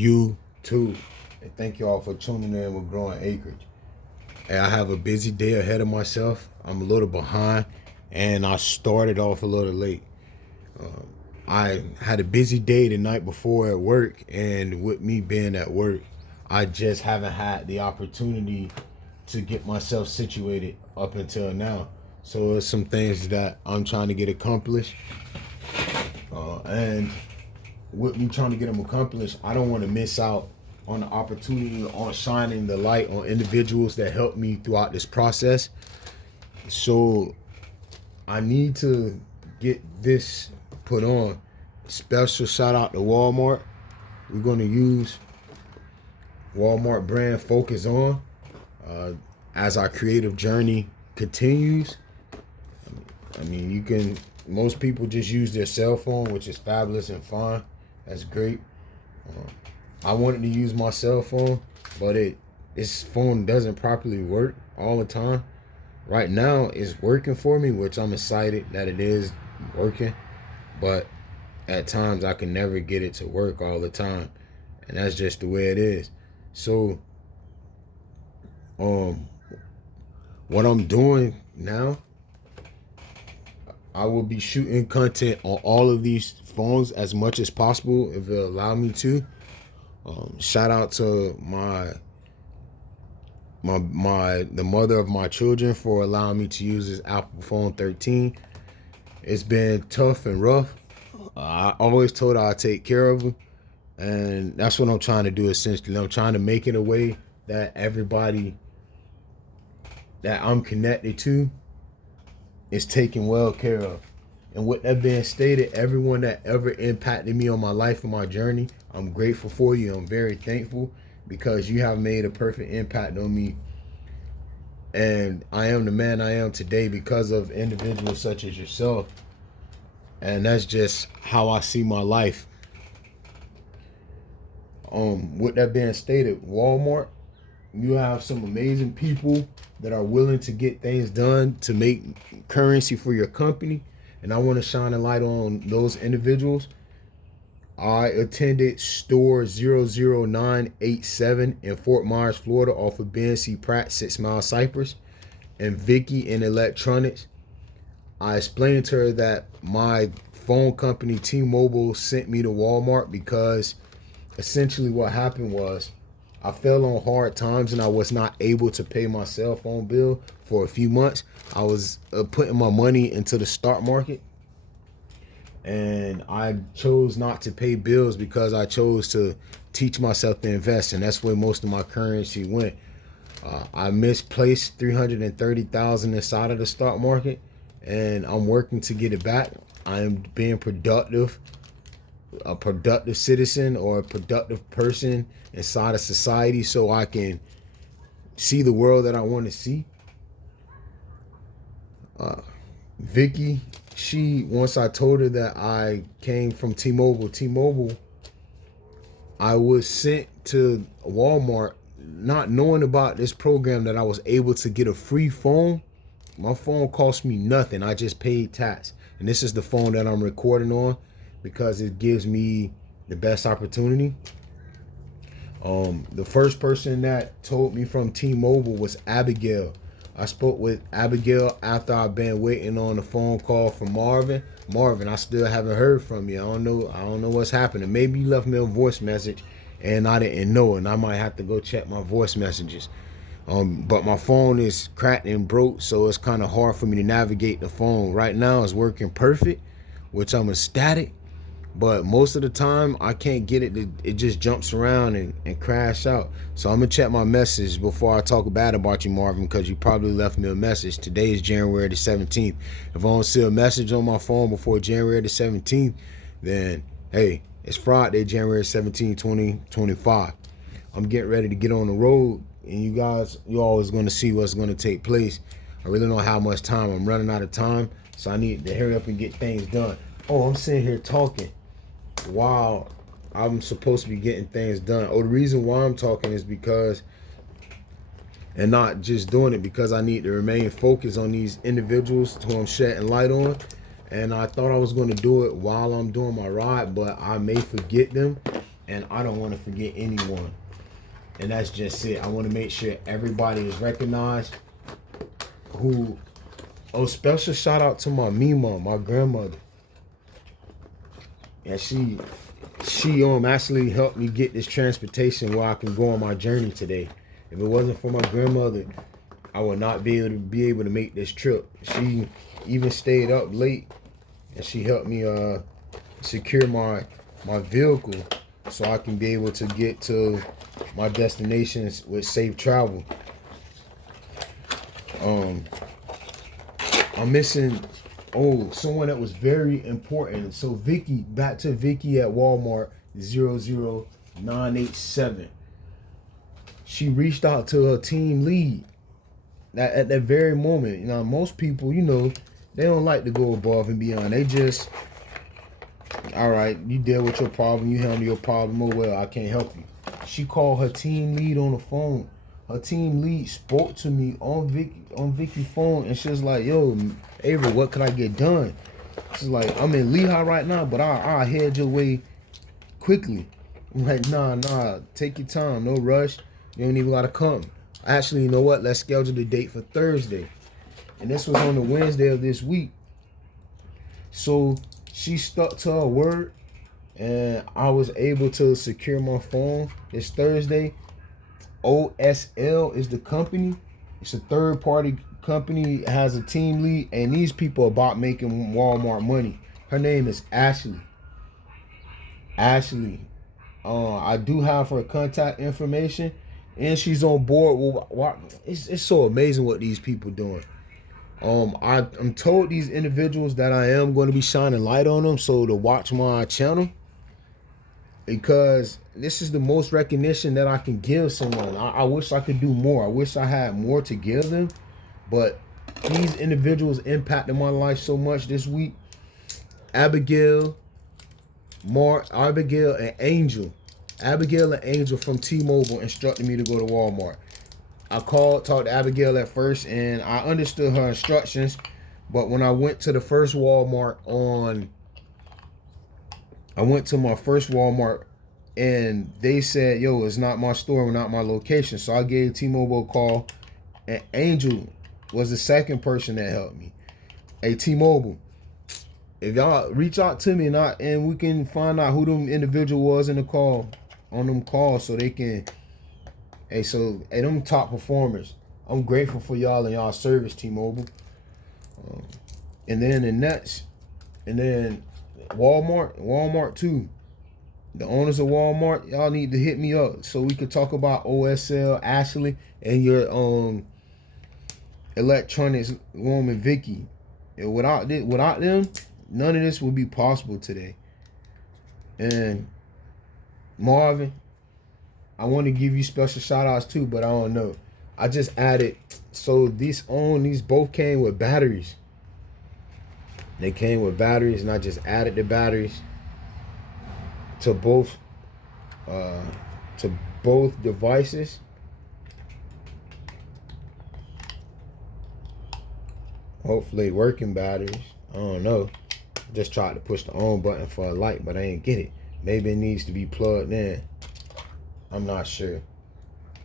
YouTube. And thank you all for tuning in with Growing Acreage. And I have a busy day ahead of myself. I'm a little behind, and I started off a little late. I had a busy day the night before at work, and with me being at work, I just haven't had the opportunity to get myself situated up until now. So there's some things that I'm trying to get accomplished. And with me trying to get them accomplished, I don't want to miss out on the opportunity on shining the light on individuals that helped me throughout this process. So I need to get this put on. Special shout out to Walmart. We're going to use Walmart brand Focus On as our creative journey continues. I mean, most people just use their cell phone, which is fabulous and fine. That's great. I wanted to use my cell phone, but this phone doesn't properly work all the time. Right now, it's working for me, which I'm excited that it is working. But at times, I can never get it to work all the time, and that's just the way it is. So, what I'm doing now, I will be shooting content on all of these phones as much as possible if it'll allow me to. Shout out to the mother of my children for allowing me to use this Apple phone 13. It's been tough and rough. I always told her I'd take care of them, and that's what I'm trying to do essentially. I'm trying to make it a way that everybody that I'm connected to is taken well care of. And with that being stated, everyone that ever impacted me on my life and my journey, I'm grateful for you. I'm very thankful because you have made a perfect impact on me. And I am the man I am today because of individuals such as yourself. And that's just how I see my life. With that being stated, Walmart, you have some amazing people that are willing to get things done to make currency for your company. And I want to shine a light on those individuals. I attended store 00987 in Fort Myers, Florida, off of Ben C. Pratt, 6 Mile Cypress, and Vicky in electronics. I explained to her that my phone company, T-Mobile, sent me to Walmart because essentially what happened was I fell on hard times and I was not able to pay my cell phone bill for a few months. I was putting my money into the stock market, and I chose not to pay bills because I chose to teach myself to invest, and that's where most of my currency went. I misplaced $330,000 inside of the stock market, and I'm working to get it back. I am being productive, a productive citizen or a productive person inside of society so I can see the world that I want to see. Vicky, once I told her that I came from T-Mobile, I was sent to Walmart not knowing about this program that I was able to get a free phone. My phone cost me nothing. I just paid tax. And this is the phone that I'm recording on because it gives me the best opportunity. The first person that told me from T-Mobile was Abigail. I spoke with Abigail after I've been waiting on a phone call from Marvin. Marvin, I still haven't heard from you. I don't know what's happening. Maybe you left me a voice message and I didn't know, and I might have to go check my voice messages. But my phone is cracked and broke, so it's kind of hard for me to navigate the phone. Right now it's working perfect, which I'm ecstatic. But most of the time, I can't get it. It just jumps around and crash out. So I'm going to check my message before I talk bad about you, Marvin, because you probably left me a message. Today is January the 17th. If I don't see a message on my phone before January the 17th, then, hey, it's Friday, January 17, 2025. I'm getting ready to get on the road, and you always going to see what's going to take place. I really don't know how much time. I'm running out of time, so I need to hurry up and get things done. Oh, I'm sitting here talking while I'm supposed to be getting things done. Oh, the reason why I'm talking is because, and not just doing it because I need to remain focused on these individuals who I'm shedding light on. And I thought I was going to do it while I'm doing my ride, but I may forget them. and I don't want to forget anyone. And that's just it. I want to make sure everybody is recognized. Special shout out to my Mima, my grandmother. And she actually helped me get this transportation where I can go on my journey today. If it wasn't for my grandmother, I would not be able to make this trip. She even stayed up late, and she helped me secure my vehicle so I can be able to get to my destinations with safe travel. I'm missing someone that was very important. So Vicky, back to Vicky at Walmart 00987. She reached out to her team lead. That at that very moment, most people, they don't like to go above and beyond. They just, all right, you deal with your problem, you handle your problem. Oh well, I can't help you. She called her team lead on the phone. Her team lead spoke to me on Vicky's phone, and she was like, "Yo, Avery, what can I get done?" She's like, "I'm in Lehigh right now, but I'll head your way quickly." I'm like, nah, take your time, no rush. You don't even gotta come. Actually, you know what? Let's schedule the date for Thursday. And this was on the Wednesday of this week. So she stuck to her word, and I was able to secure my phone this Thursday. OSL is the company. It's a third-party company. It has a team lead, and these people are about making Walmart money. Her name is Ashley. I do have her contact information, and she's on board. It's so amazing what these people doing. I'm told these individuals that I am going to be shining light on them, so to watch my channel, because this is the most recognition that I can give someone. I wish I could do more. I wish I had more to give them, but these individuals impacted my life so much this week. Abigail and Angel. Abigail and Angel from T-Mobile instructed me to go to Walmart. I talked to Abigail at first, and I understood her instructions. But when I went to my first Walmart, and they said, "Yo, it's not my store, not my location." So I gave T-Mobile a call, and Angel was the second person that helped me. Hey, T-Mobile, if y'all reach out to me and we can find out who them individual was on them calls, so they can. Hey, them top performers, I'm grateful for y'all and y'all service, T-Mobile. And then Walmart too. The owners of Walmart, y'all need to hit me up so we could talk about OSL, Ashley, and your electronics woman, Vicky. And without them, none of this would be possible today. And Marvin, I want to give you special shout outs too, but I don't know. I just added, so these both came with batteries. They came with batteries, and I just added the batteries to both devices. Hopefully working batteries. I don't know. Just tried to push the on button for a light, but I ain't get it. Maybe it needs to be plugged in. I'm not sure.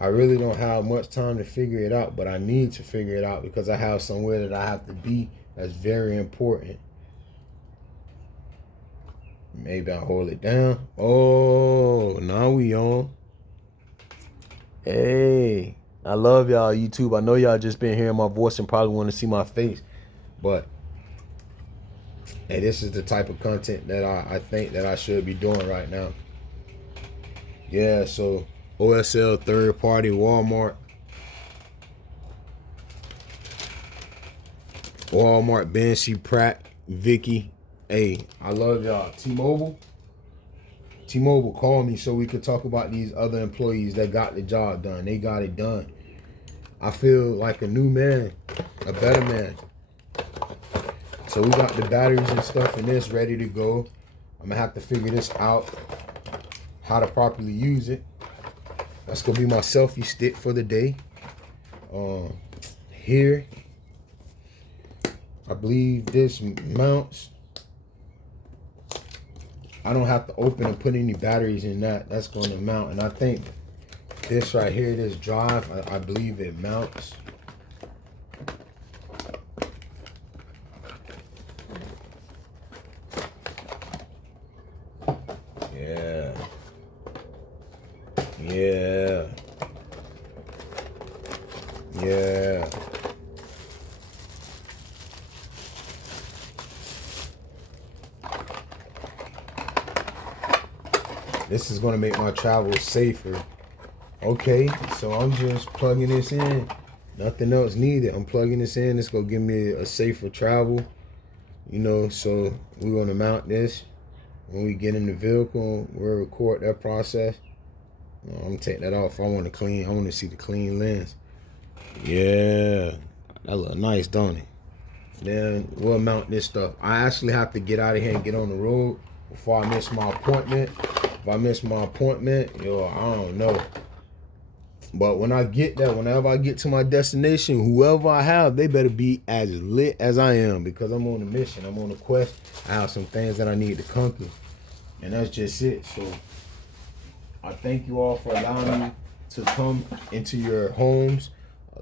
I really don't have much time to figure it out, but I need to figure it out because I have somewhere that I have to be that's very important. Maybe I'll hold it down. Oh, now we on. Hey, I love y'all, YouTube. I know y'all just been hearing my voice and probably want to see my face, but hey, this is the type of content that I think that I should be doing right now. Yeah, so OSL, third party, Walmart, Bency, Pratt, Vicky. Hey, I love y'all. T-Mobile, call me so we could talk about these other employees that got the job done. They got it done. I feel like a new man, a better man. So we got the batteries and stuff in this ready to go. I'm gonna have to figure this out, how to properly use it. That's gonna be my selfie stick for the day. Here, I believe this mounts I don't have to open and put any batteries in that. That's going to mount. And I think this right here, this drive, I believe it mounts. Yeah. Yeah. Yeah. This is going to make my travel safer. Okay, so I'm just plugging this in. Nothing else needed. I'm plugging this in. It's going to give me a safer travel. You know, so we're going to mount this. When we get in the vehicle, we'll record that process. I'm going to take that off. I want to see the clean lens. Yeah, that look nice, don't it? Then we'll mount this stuff. I actually have to get out of here and get on the road before I miss my appointment. If I miss my appointment, yo, I don't know. But when I get there, whenever I get to my destination, whoever I have, they better be as lit as I am, because I'm on a mission. I'm on a quest. I have some things that I need to conquer. And that's just it. So I thank you all for allowing me to come into your homes,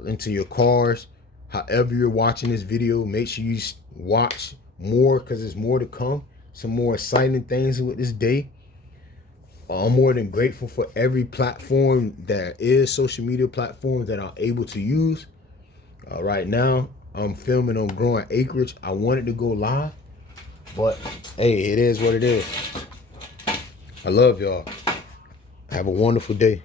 into your cars. However you're watching this video, make sure you watch more, because there's more to come. Some more exciting things with this day. I'm more than grateful for every platform that is, social media platforms that I'm able to use. Right now, I'm filming on Growing Acreage. I wanted to go live, but hey, it is what it is. I love y'all. Have a wonderful day.